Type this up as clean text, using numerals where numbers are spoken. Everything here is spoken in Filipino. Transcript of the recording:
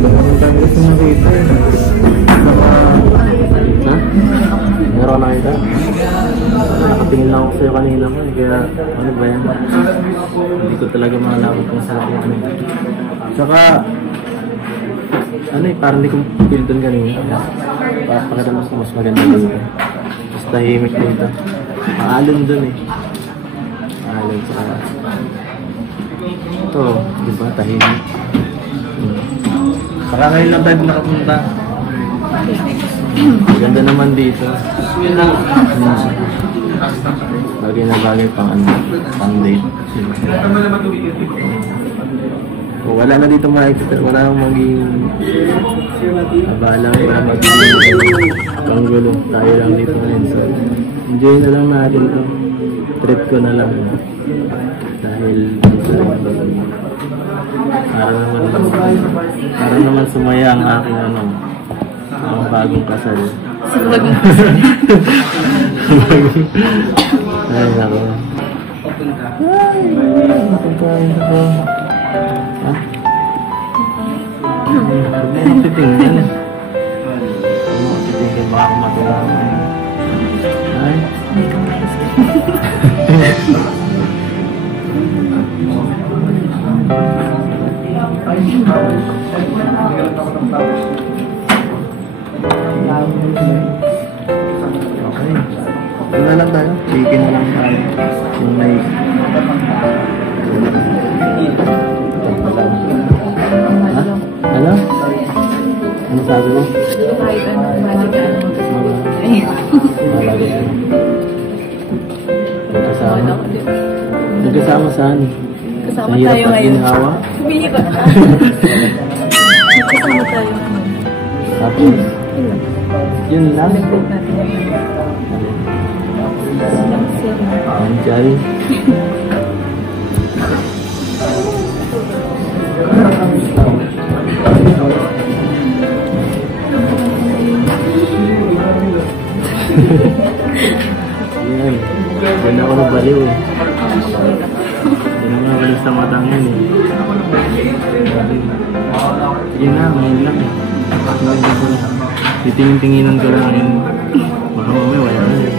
Ang dami kasi nakita eh. Ha? Meron na kita? Nakatingin lang ako sa'yo kanina ko eh. Kaya ano ba yan? Hindi ko talaga makalapot kung sa akin ano. Tsaka ano eh, parang hindi ko feel doon kanina. Pakita mas maganda dito. Mas tahimik dito. Maalon doon eh. Maalon sa kanya. Ito, diba? Tahimik. Saka ngayon lang tayo nakapunta. Ganda naman dito. Bagay na bagay pang ano, pang date. O, wala na dito makikita. Wala nang maging abala. Wala maging panggulo. Tayo lang dito ngayon. So, enjoy na lang natin ito. Trip ko na lang. Dahil para naman sumaya ang aking ano, ang bagong kasal. Bagong kasal. Ay, nako. Ay, napagkain ako. Ha? Titingin. Titingin ba ako matulog? Ay? Okay. Ito na lang tayo. Chicken na lang tayo. Yung may... Ha? Ano? Ano sabi mo? Kahit ano, Nagkasama? Nagkasama saan? kasama tayo ngayon. Ginhawa? Bihira na. Kasama tayo. Tapos? Yun lang. Nag-group natin ngayon. Anjal. Yan. Yan ako nabaliw eh. Yan ang mawalis sa matang yan eh. Yun na, ngayon lang eh. Titingin-tinginan ko lang yun. Baka mamaya wala na eh.